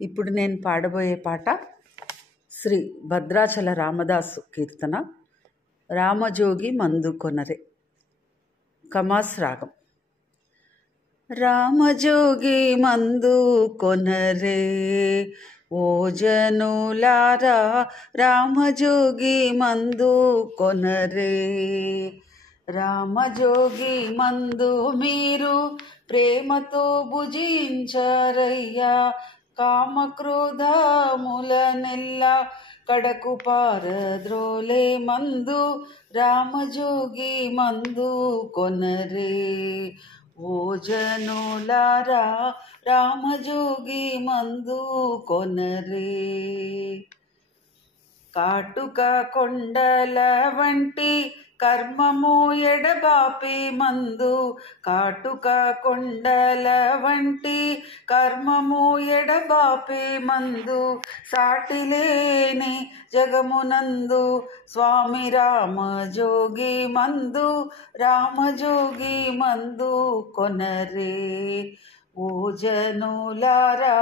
ఇప్పుడు నేను పాడబోయే పాట శ్రీ భద్రాచల రామదాసు కీర్తన రామజోగి మందు కొనరే. కమాస్ రాగం. రామజోగి మందు కొనరే ఓ జనులారా, రామజోగి మందు కొనరే. రామజోగి మందు మీరు ప్రేమతో భుజించరయ్యా, కామక్రోధములనెల్ల కడకు పారద్రోలే మందు. రామజోగి మందు కొనరే ఓ జనులారా, రామజోగి మందు కొనరే. కాటుక కొండల వంటి కర్మము ఎడబాపి మందు, కాటుక కొండల వంటి కర్మము ఎడబాపి మందు. సాటిలేని జగమునందు స్వామి రామజోగి మందు, రామజోగి మందు కొనరే ఓ జనులారా,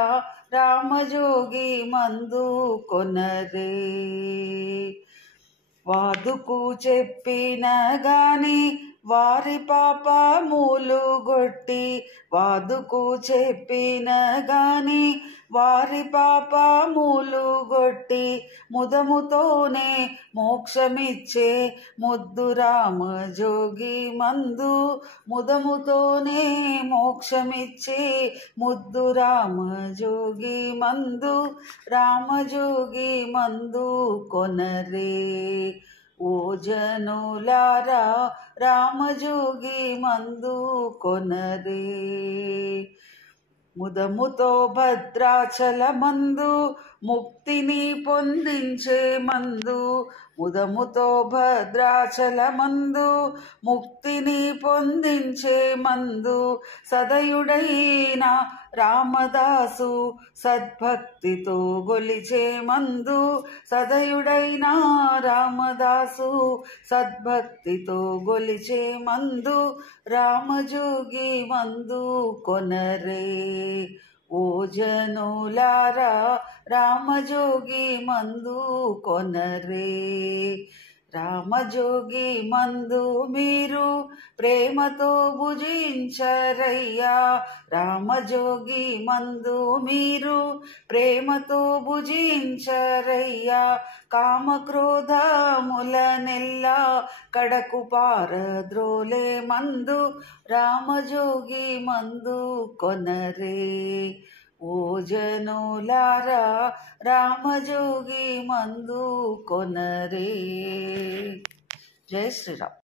రామజోగి మందు కొనరే. వాదుకు చెప్పిన గాని వారి పాపములు గొట్టి, వాదుకు చెప్పిన గాని వారి పాపములు గొట్టి, ముదముతోనే మోక్షమిచ్చే ముద్దు రామజోగి మందు, ముదముతోనే మోక్షమిచ్చే ముద్దు రామజోగి మందు. రామజోగి మందు కొనరే ఓ జనులారా, రామజోగి మందు కొనరే. ముదముతో భద్రాచల మందు ముక్తిని పొందించే మందు, ముదముతో భద్రాచల మందు ముక్తిని పొందించే మందు. సదయుడైన రామదాసు సద్భక్తితో గొలిచే మందు, సదయుడైన రామదాసు సద్భక్తితో గొలిచే మందు. రామజోగి మందు కొనరే ఓ జనులారా, రామజోగి మందు కొనరే. రామజోగి మందు మీరు ప్రేమతో భుజించరయ్యా, రామజోగి మందు మీరు ప్రేమతో భుజించరయ్యా, కామక్రోధములనెల్ల కడకు పారద్రోలే మందు. రామజోగి మందు కొనరే ఓ జనులారా, రామజోగి మందు కొనరే. జై శ్రీరామ్.